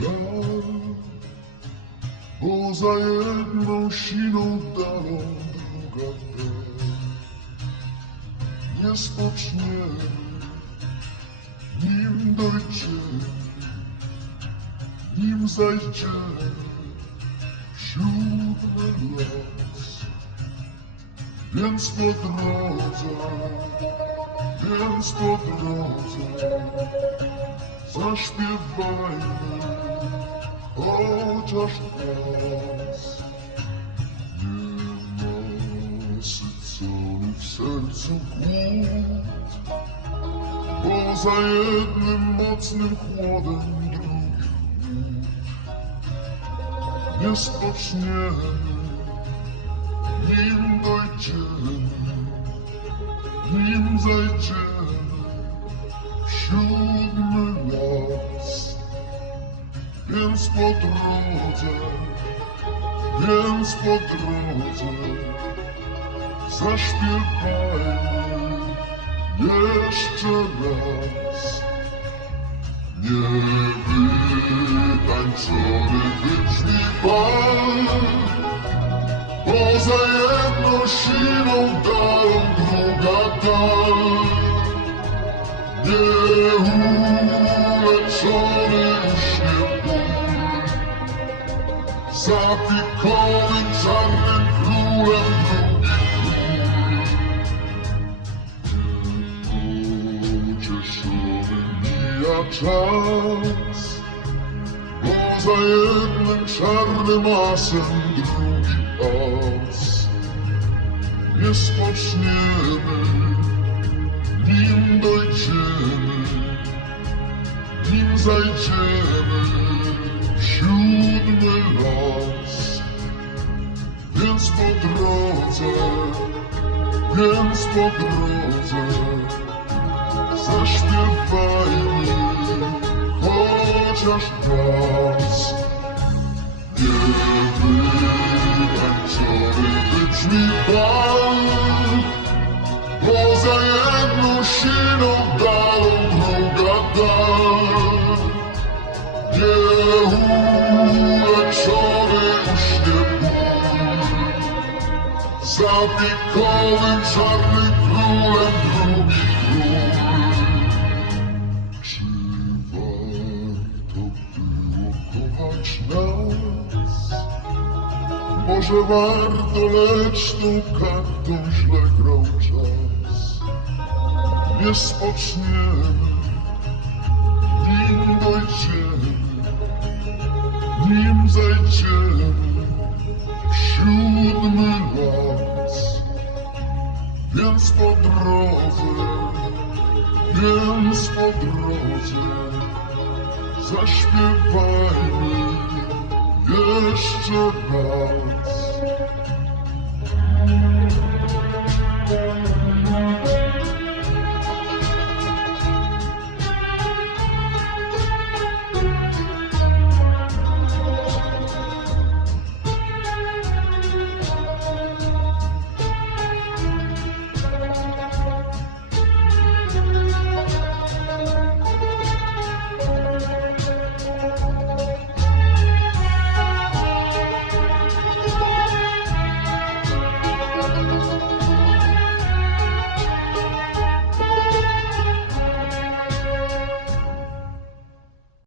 Żal, bo za jedną siną dalą druga też. Nie spoczniemy, nim dojdziemy, nim zajdziemy w siódmy las. Więc po drodze zaśpiewajmy chociaż raz. Nienasycony w sercu głód, bo za jednym mocnym chłodem drugi chłód. Nie spoczniemy, nim dojdziemy, nim zajdziemy w siódmy las. Więc po drodze zaśpiewajmy jeszcze raz. Niewytańczony wybrzmi bal, bo za jedną siną dalą druga dal. Nieuleczony uśnie ból, za pikowym czarnym królem drugi król. Pocieszony mija czas, bo za jednym czarnym asem drugi as. Nie spoczniemy, nim dojdziemy, nim zajdziemy w siódmy las. Więc po drodze zaśpiewajmy chociaż raz. Niewytańczony wybrzmi bal, bo za jedną siną dalą druga dal. Nieuleczony uśnie ból, za pikowym czarnym królem drugi król. Czy warto było kochać nas? Może warto, lecz tą kartą źle grał czas. Nie spoczniemy, nim dojdziemy, nim zajdziemy w siódmy las. Więc po drodze zaśpiewajmy jeszcze raz.